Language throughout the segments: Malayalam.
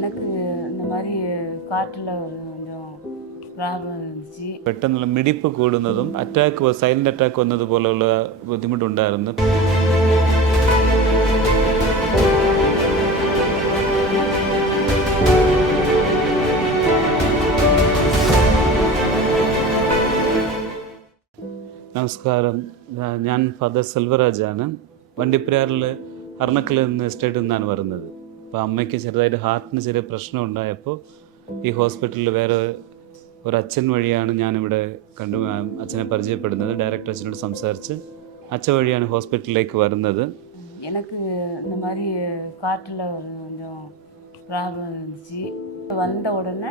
எனக்கு இந்த மாதிரி காற்றில் கொஞ்சம் ப்ராப்ளம் இருந்துச்சு പെട്ടെന്നുള്ള മിടിപ്പ് കൂടുന്നതും അറ്റാക്ക് സൈലന്റ് അറ്റാക്ക് വന്നതുപോലെയുള്ള ബുദ്ധിമുട്ടുണ്ടായിരുന്നു നമസ്കാരം ഞാ- ഞാൻ ഫാദർ സെൽവരാജാണ് വണ്ടിപ്പെരിയാറിൽ അർണക്കൽ എന്ന എസ്റ്റേറ്റിൽ നിന്നാണ് വരുന്നത് അപ്പോൾ അമ്മയ്ക്ക് ചെറുതായിട്ട് ഹാർട്ടിന് ചെറിയ പ്രശ്നം ഉണ്ടായപ്പോൾ ഈ ഹോസ്പിറ്റലിൽ വേറെ ഒരു അച്ഛൻ വഴിയാണ് ഞാനിവിടെ കണ്ടു ആ, അച്ഛനെ പരിചയപ്പെടുന്നത് ഡയറക്ടർ അച്ഛനോട് സംസാരിച്ച് അച്ഛൻ വഴിയാണ് ഹോസ്പിറ്റലിലേക്ക് വരുന്നത് எனக்கு இந்த மாதிரி காற்றில் கொஞ்சம் ப்ராப்ளம் இருந்துச்சு வந்த உடனே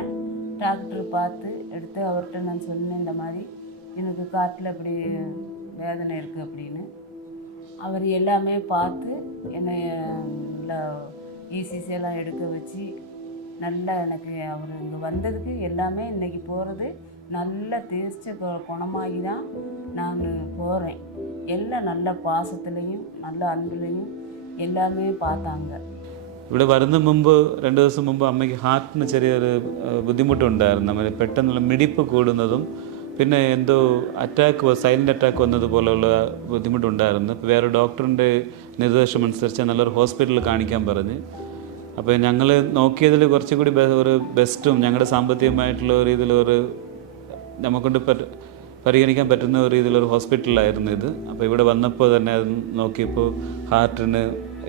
டாக்டர் பார்த்து எடுத்து அவர்கிட்ட நான் சொன்னேன் இந்த மாதிரி எனக்கு காற்றில் இப்படி வேதனை இருக்குது அப்படின்னு அவர் எல்லாமே பார்த்து என்னை நல்லா இசிசி எல்லாம் எடுக்க வச்சு நல்லா எனக்கு அவர் இங்கே வந்ததுக்கு எல்லாமே இன்னைக்கு போகிறது நல்லா தேய்ச்ச கு- குணமாகி தான் நான் போகிறேன் எல்லாம் நல்ல பாசத்துலேயும் நல்ல அன்புலேயும் எல்லாமே பார்த்தாங்க ഇവിടെ വരുന്ന മുമ്പ് രണ്ട് ദിവസം മുമ്പ് അമ്മയ്ക്ക് ഹാർട്ടിന് ചെറിയൊരു ആ, ബുദ്ധിമുട്ടുണ്ടായിരുന്നു നമ്മൾ പെട്ടെന്നുള്ള മിടിപ്പ് കൂടുന്നതും പിന്നെ എന്തോ അറ്റാക്ക് സൈലന്റ് അറ്റാക്ക് വന്നതുപോലെയുള്ള ബുദ്ധിമുട്ടുണ്ടായിരുന്നു അപ്പോൾ വേറെ ഡോക്ടറിൻ്റെ നിർദ്ദേശം അനുസരിച്ച് നല്ലൊരു ഹോസ്പിറ്റലിൽ കാണിക്കാൻ പറഞ്ഞ് അപ്പോൾ ഞങ്ങൾ നോക്കിയതിൽ കുറച്ചും കൂടി ഒരു ബെസ്റ്റും ഞങ്ങളുടെ സാമ്പത്തികമായിട്ടുള്ള ഒരു ഇതിലൊരു നമുക്കൊണ്ട് പറ്റ പരിഗണിക്കാൻ പറ്റുന്ന ഒരു രീതിയിലൊരു ഹോസ്പിറ്റലായിരുന്നു ഇത്. അപ്പോൾ ഇവിടെ വന്നപ്പോൾ തന്നെ അത് നോക്കിയപ്പോൾ ഹാർട്ടിന്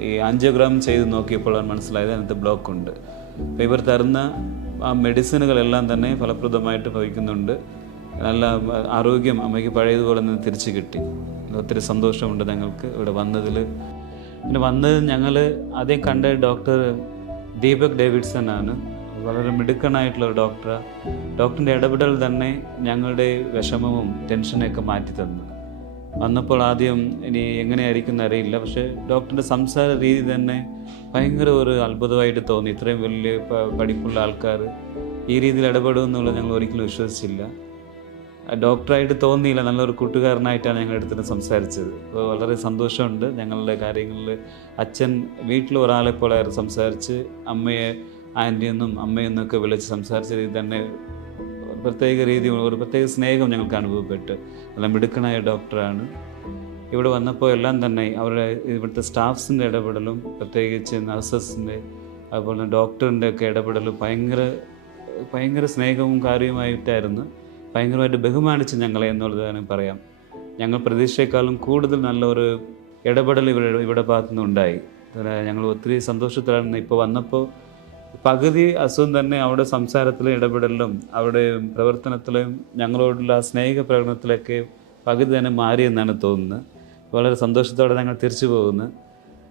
ഈ ആൻജിയോഗ്രാം ചെയ്ത് നോക്കിയപ്പോഴാണ് മനസ്സിലായത് അതിനകത്ത് ബ്ലോക്ക് ഉണ്ട് അപ്പോൾ ഇവർ തരുന്ന ആ മെഡിസിനുകളെല്ലാം തന്നെ ഫലപ്രദമായിട്ട് ഭവിക്കുന്നുണ്ട്. നല്ല ആരോഗ്യം അമ്മയ്ക്ക് പഴയതുപോലെ തന്നെ തിരിച്ചു കിട്ടി. ഒത്തിരി സന്തോഷമുണ്ട് ഞങ്ങൾക്ക് ഇവിടെ വന്നതിൽ പിന്നെ വന്നത് ഞങ്ങൾ ആദ്യം കണ്ട ഡോക്ടർ ദീപക് ഡേവിഡ്സൺ ആണ്. വളരെ മിടുക്കനായിട്ടുള്ള ഒരു ഡോക്ടറാണ് ഡോക്ടറിന്റെ ഇടപെടൽ തന്നെ ഞങ്ങളുടെ വിഷമവും ടെൻഷനൊക്കെ മാറ്റി തന്നു. വന്നപ്പോൾ ആദ്യം ഇനി എങ്ങനെയായിരിക്കും എന്നറിയില്ല പക്ഷേ ഡോക്ടറിന്റെ സംസാര രീതി തന്നെ ഭയങ്കര ഒരു അത്ഭുതമായിട്ട് തോന്നി. ഇത്രയും വലിയ പഠിപ്പുള്ള ആൾക്കാർ ഈ രീതിയിൽ ഇടപെടുമെന്നുള്ളത് ഞങ്ങൾ ഒരിക്കലും വിശ്വസിച്ചില്ല. ഡോക്ടറായിട്ട് തോന്നിയില്ല. നല്ലൊരു കൂട്ടുകാരനായിട്ടാണ് ഞങ്ങളുടെ അടുത്ത് സംസാരിച്ചത്. അപ്പോൾ വളരെ സന്തോഷമുണ്ട് ഞങ്ങളുടെ കാര്യങ്ങളിൽ. അച്ഛൻ വീട്ടിൽ ഒരാളെ പോലെ സംസാരിച്ച് അമ്മയെ ആന്റിയെന്നും അമ്മയെന്നൊക്കെ വിളിച്ച് സംസാരിച്ച രീതി തന്നെ പ്രത്യേക രീതി ഒരു പ്രത്യേക സ്നേഹം ഞങ്ങൾക്ക് അനുഭവപ്പെട്ട്. നല്ല മിടുക്കനായ ഡോക്ടറാണ്. ഇവിടെ വന്നപ്പോൾ എല്ലാം തന്നെ അവരുടെ ഇവിടുത്തെ സ്റ്റാഫ്സിന്റെ ഇടപെടലും പ്രത്യേകിച്ച് നഴ്സസിന്റെ അതുപോലെ ഡോക്ടറിന്റെ ഒക്കെ ഇടപെടലും ഭയങ്കര ഭയങ്കര സ്നേഹവും കാര്യവുമായിട്ടായിരുന്നു. ഭയങ്കരമായിട്ട് ബഹുമാനിച്ച് ഞങ്ങളെ എന്നുള്ളത് തന്നെ പറയാം. ഞങ്ങൾ പ്രതീക്ഷയെക്കാളും കൂടുതൽ നല്ലൊരു ഇടപെടൽ ഇവിടെ ഇവിടെ ഭാഗത്തുനിന്ന് ഉണ്ടായി ഞങ്ങൾ ഒത്തിരി സന്തോഷത്തിലായിരുന്നു. ഇപ്പോൾ വന്നപ്പോൾ പകുതി അസുഖം തന്നെ അവിടെ സംസാരത്തിലും ഇടപെടലിലും അവിടെ പ്രവർത്തനത്തിലും ഞങ്ങളോടുള്ള സ്നേഹ പ്രകടനത്തിലൊക്കെ പകുതി തന്നെ മാറിയെന്നാണ് തോന്നുന്നത്. വളരെ സന്തോഷത്തോടെ ഞങ്ങൾ തിരിച്ചു പോകുന്നു.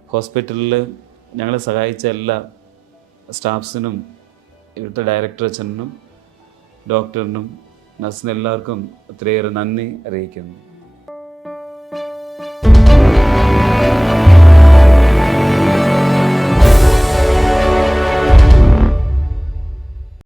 ഹോസ്പിറ്റലിൽ ഞങ്ങളെ സഹായിച്ച എല്ലാ സ്റ്റാഫ്സിനും ഇവിടുത്തെ ഡയറക്ടർ അച്ഛനും ഡോക്ടറിനും നഴ്സിനും എല്ലാവർക്കും ഒത്തിരിയേറെ നന്ദി അറിയിക്കുന്നു.